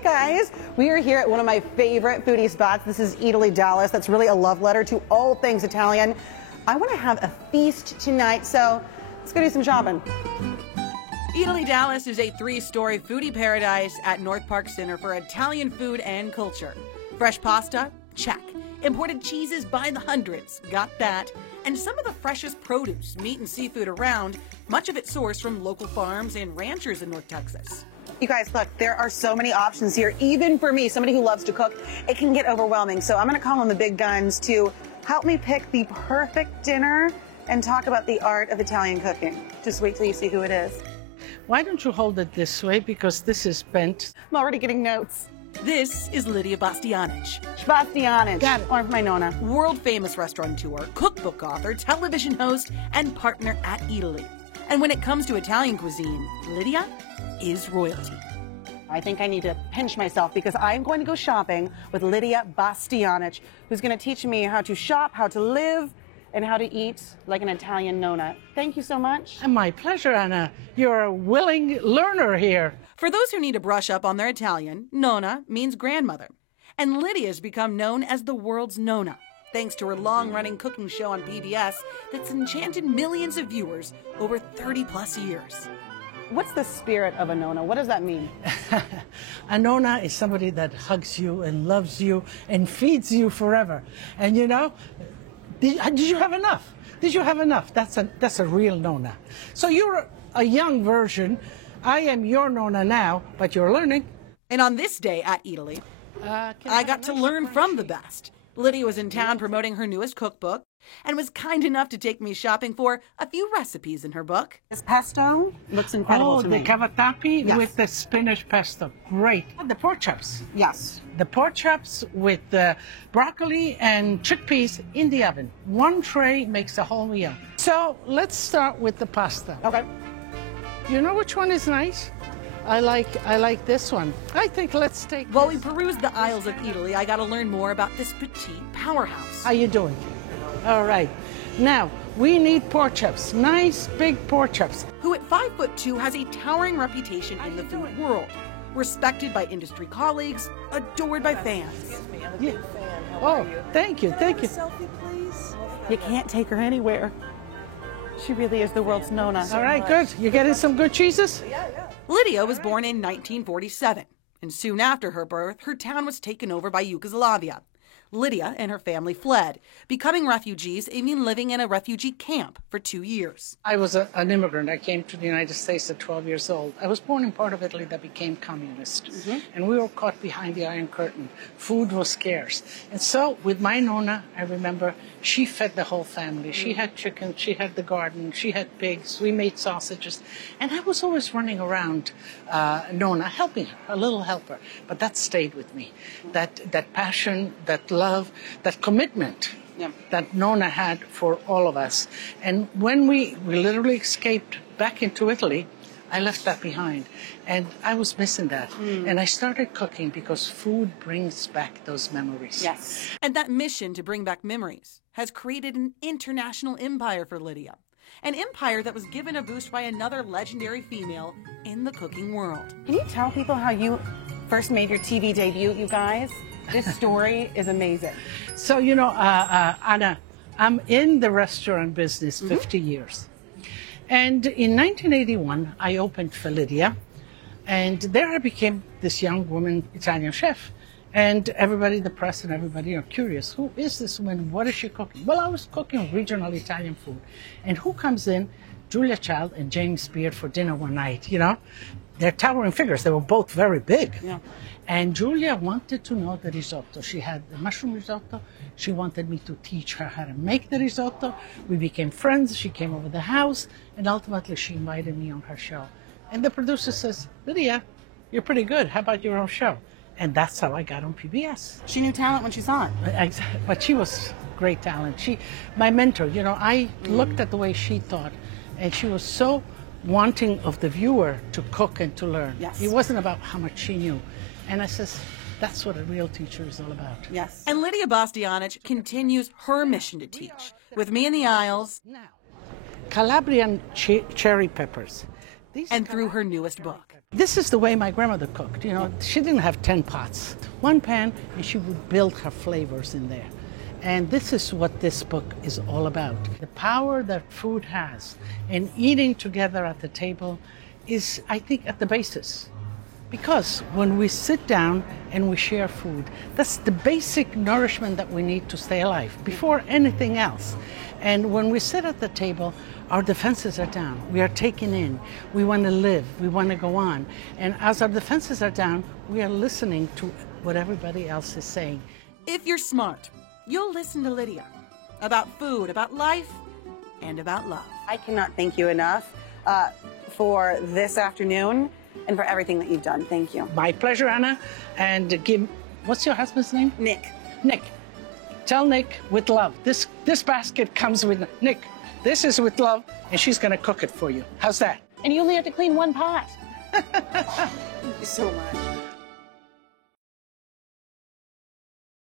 Hey guys, we are here at one of my favorite foodie spots. This is Eataly Dallas. That's really a love letter to all things Italian. I want to have a feast tonight, so let's go do some shopping. Eataly Dallas is a 3-story foodie paradise at North Park Center for Italian food and culture. Fresh pasta? Check. Imported cheeses by the hundreds? Got that. And some of the freshest produce, meat and seafood around, much of it sourced from local farms and ranchers in North Texas. You guys, look, there are so many options here. Even for me, somebody who loves to cook, it can get overwhelming. So I'm going to call on the big guns to help me pick the perfect dinner and talk about the art of Italian cooking. Just wait till you see who it is. Why don't you hold it this way, because this is bent. I'm already getting notes. This is Lidia Bastianich. Bastianich. Got it. Or my Nonna. World-famous restaurateur, cookbook author, television host, and partner at Eataly. And when it comes to Italian cuisine, Lidia is royalty. I think I need to pinch myself because I'm going to go shopping with Lidia Bastianich, who's going to teach me how to shop, how to live, and how to eat like an Italian nonna. Thank you so much. And my pleasure, Anna. You're a willing learner here. For those who need to brush up on their Italian, nonna means grandmother. And Lidia's become known as the world's nonna, thanks to her long-running cooking show on PBS that's enchanted millions of viewers over 30-plus years. What's the spirit of a nonna? What does that mean? A nonna is somebody that hugs you and loves you and feeds you forever. And you know, did you have enough? Did you have enough? That's a real nonna. So you're a young version. I am your nonna now, but you're learning. And on this day at Eataly, I got to learn from the best. Lidia was in town promoting her newest cookbook and was kind enough to take me shopping for a few recipes in her book. This pesto looks incredible to me. Oh, the cavatappi Yes. with the spinach pesto. Great. The pork chops. Yes. The pork chops with the broccoli and chickpeas in the oven. One tray makes a whole meal. So let's start with the pasta. Okay. You know which one is nice? I like this one. I think let's take While we this. perused the aisles of Eataly, I got to learn more about this petite powerhouse. How you doing? All right. Now, we need pork chops. Nice big pork chops. Who at 5'2" has a towering reputation in the food world. Respected by industry colleagues, adored by fans. Yeah. Oh, thank you, thank you. Selfie, please. You can't take her anywhere. She really is the world's nonna. All right, good. You getting some good cheeses? Lidia was born in 1947, and soon after her birth, her town was taken over by Yugoslavia. Lidia and her family fled, becoming refugees, even living in a refugee camp for 2 years. I was an immigrant. I came to the United States at 12 years old. I was born in part of Italy that became communist. And we were caught behind the Iron Curtain. Food was scarce. And so with my nonna, I remember she fed the whole family. She had chicken, she had the garden, she had pigs, we made sausages. And I was always running around nonna, helping her, a little helper. But that stayed with me. That passion, that love, that commitment that nonna had for all of us. And when we literally escaped back into Italy, I left that behind. And I was missing that. And I started cooking because food brings back those memories. Yes. And that mission to bring back memories has created an international empire for Lidia. An empire that was given a boost by another legendary female in the cooking world. Can you tell people how you first made your TV debut, you guys? This story is amazing. So, you know, Anna, I'm in the restaurant business 50 years. And in 1981, I opened for Lidia. And there I became this young woman Italian chef. And everybody, the press and everybody are curious. Who is this woman? What is she cooking? Well, I was cooking regional Italian food. And who comes in? Julia Child and James Beard for dinner one night, you know? They're towering figures. They were both very big. Yeah. And Julia wanted to know the risotto. She had the mushroom risotto. She wanted me to teach her how to make the risotto. We became friends. She came over the house. And ultimately, she invited me on her show. And the producer says, Lidia, you're pretty good. How about your own show? And that's how I got on PBS. She knew talent when she saw it. But she was great talent. My mentor, you know, I looked at the way she thought. And she was so wanting of the viewer to cook and to learn. Yes. It wasn't about how much she knew. And I says, that's what a real teacher is all about. Yes. And Lidia Bastianich continues her mission to teach, with me in the aisles. Now, Calabrian cherry peppers. and through her newest book. This is the way my grandmother cooked. You know, she didn't have 10 pots. One pan, and she would build her flavors in there. And this is what this book is all about. The power that food has in eating together at the table is, I think, at the basis. Because when we sit down and we share food, that's the basic nourishment that we need to stay alive before anything else. And when we sit at the table, our defenses are down. We are taking in. We want to live. We want to go on. And as our defenses are down, we are listening to what everybody else is saying. If you're smart, you'll listen to Lydia about food, about life, and about love. I cannot thank you enough for this afternoon and for everything that you've done. Thank you. My pleasure, Anna. And what's your husband's name? Nick. Nick. Tell Nick with love. This basket comes with Nick. This is with love, and she's going to cook it for you. How's that? And you only have to clean one pot. Thank you so much.